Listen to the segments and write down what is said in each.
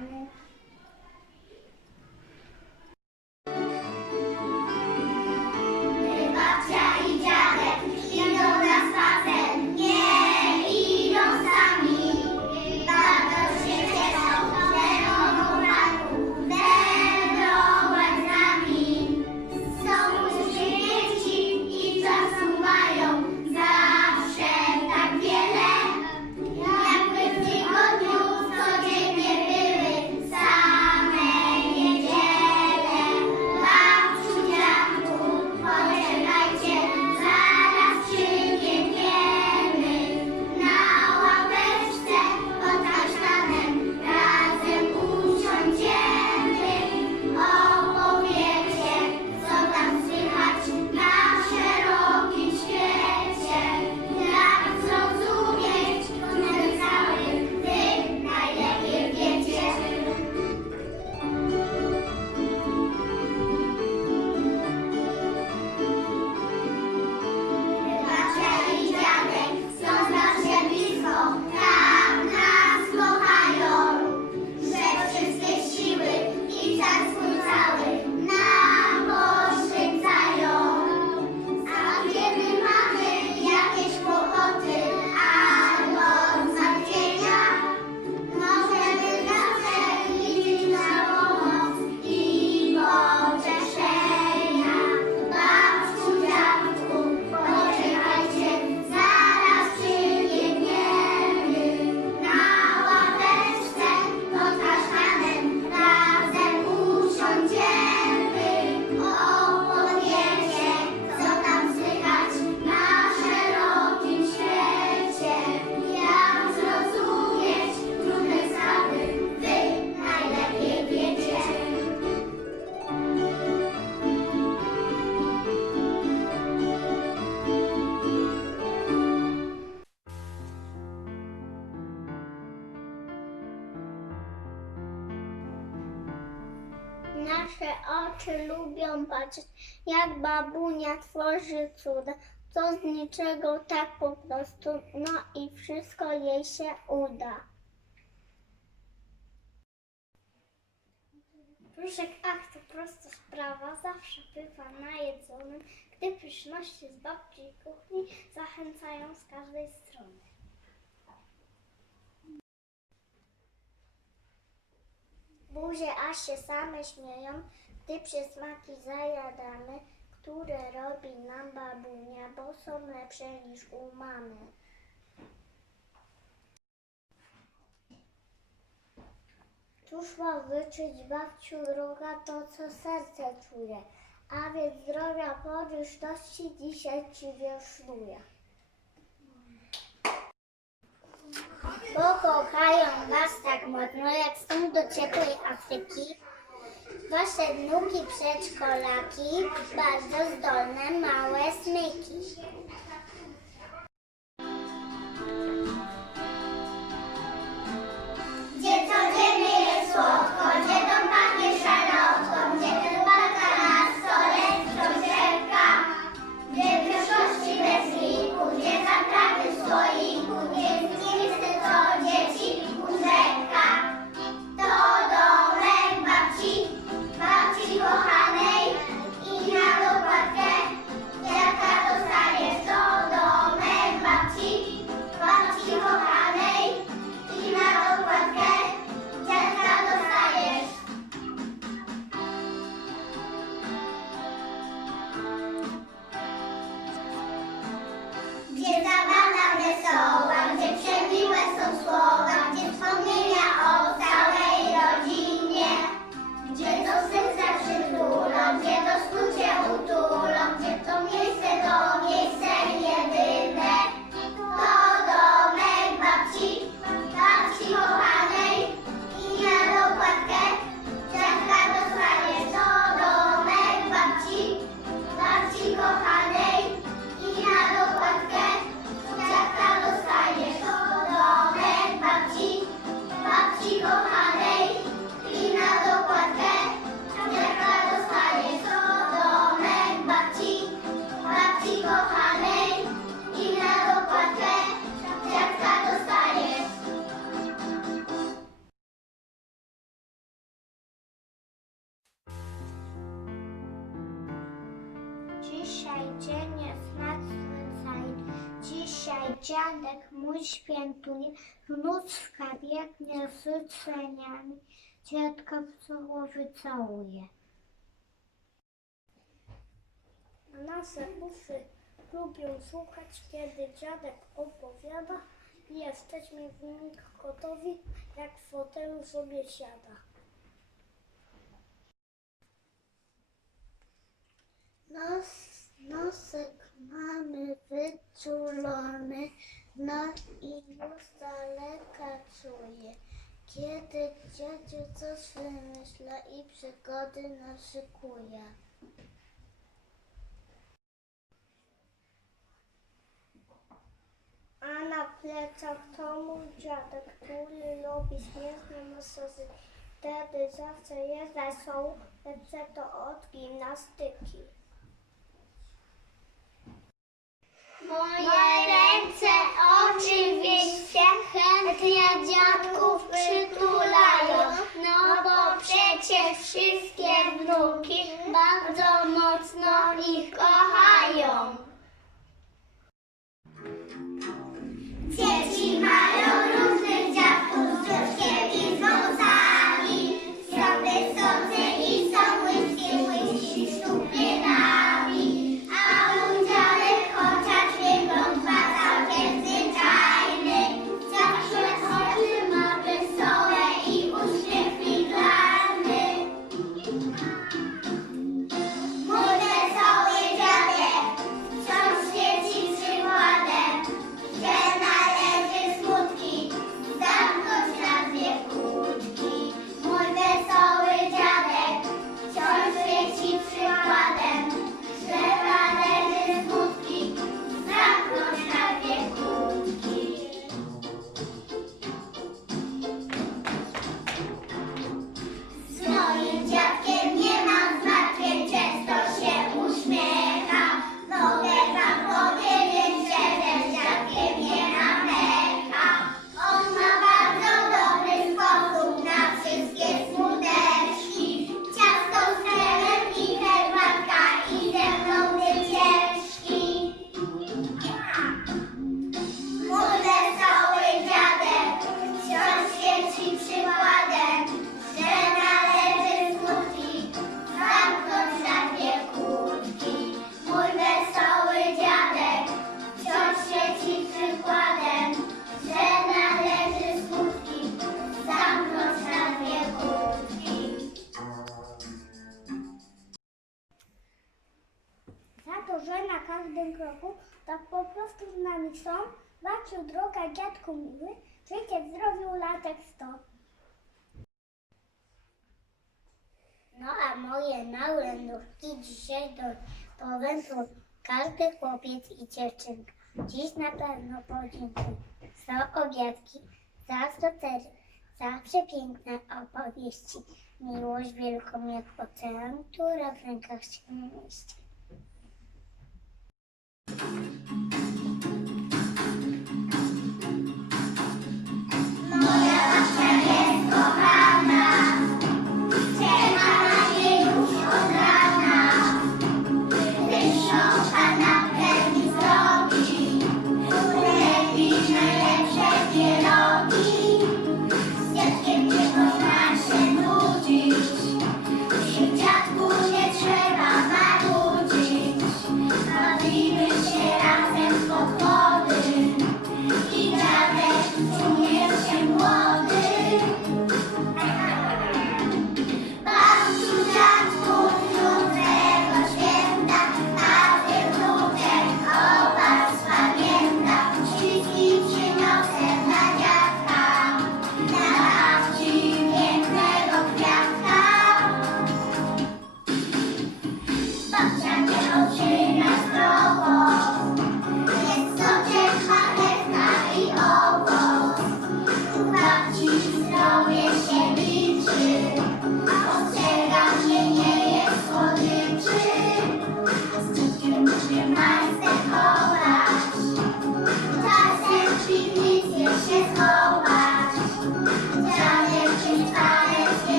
Bye. Lubią patrzeć, jak babunia tworzy cuda. To z niczego tak po prostu, no i wszystko jej się uda. Pruszek, ach, to prosta sprawa, zawsze bywa najedzonym, gdy pyszności z babci i kuchni zachęcają z każdej strony. Buzie aż się same śmieją, gdy przysmaki zajadamy, które robi nam babunia, bo są lepsze niż u mamy. Cóż ma wyczyć babciu droga to, co serce czuje, a więc zdrowia podróżności dzisiaj ci wiosłuje. Bo kochają was tak mocno, jak są do ciepłej Afryki. Wasze wnuki przedszkolaki, bardzo zdolne małe smyki. Świętuje, wnuczka biegnie z życzeniami, dziadka w czoło całuje. Nasze uszy lubią słuchać, kiedy dziadek opowiada i jesteśmy w nich gotowi, jak w fotelu sobie siada. Nos, nosek mamy wyczulony, no i już daleka czuje, kiedy dziadziu coś wymyśla i przygody naszykuje. A na plecach to mój dziadek, który robi śmieszne masaży. Wtedy zawsze jest wesoło, lepsze to od gimnastyki. Moje ręce oczywiście chętnie dziadków przytulają, no bo przecież wszystkie wnuki bardzo zrobił latek 100. No a moje małe nóżki dzisiaj do powędrów każdy chłopiec i dziewczynka. Dziś na pewno podziękuję za obiadki, za spacery, za przepiękne opowieści. Miłość wielką jak ocean, która w rękach się nie mieści.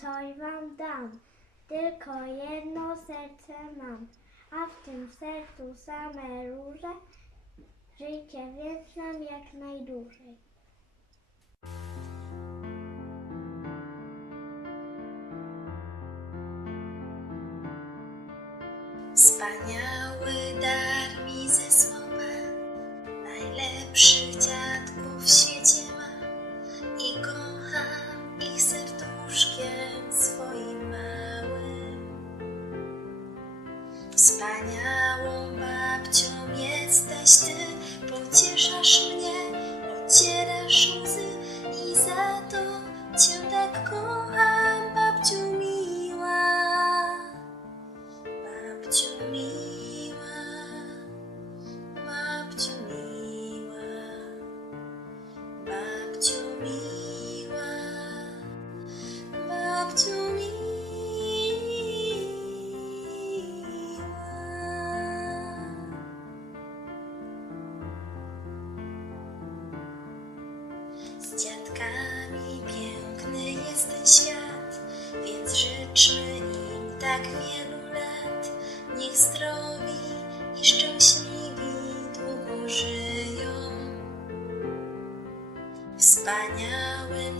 coś wam dam, tylko jedno serce mam, a w tym sercu same róże, życie więc nam jak najdłużej. Wspaniały dar mi zesłał Pan, najlepszy 不见啥时。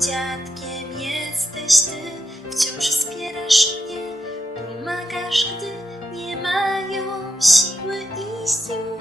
Dziadkiem jesteś ty, wciąż wspierasz mnie, pomagasz, gdy nie mają siły iść już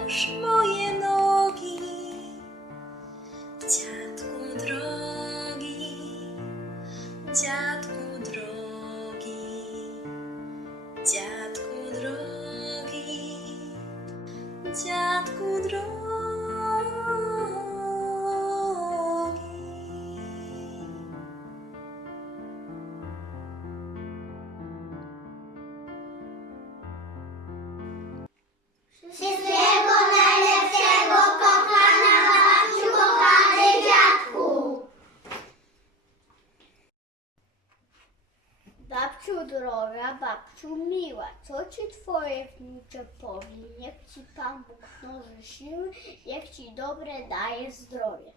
droga, babciu miła, co ci twoje wnucze powie? Niech ci Pan Bóg mnoży siły, niech ci dobre daje zdrowie.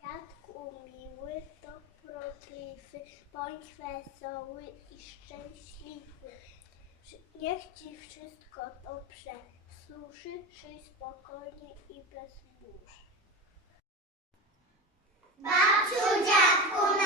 Dziadku miły, dobrotliwy, bądź wesoły i szczęśliwy. Niech ci wszystko dobrze służy, żyj spokojnie i bez burzy. Babciu, dziadku,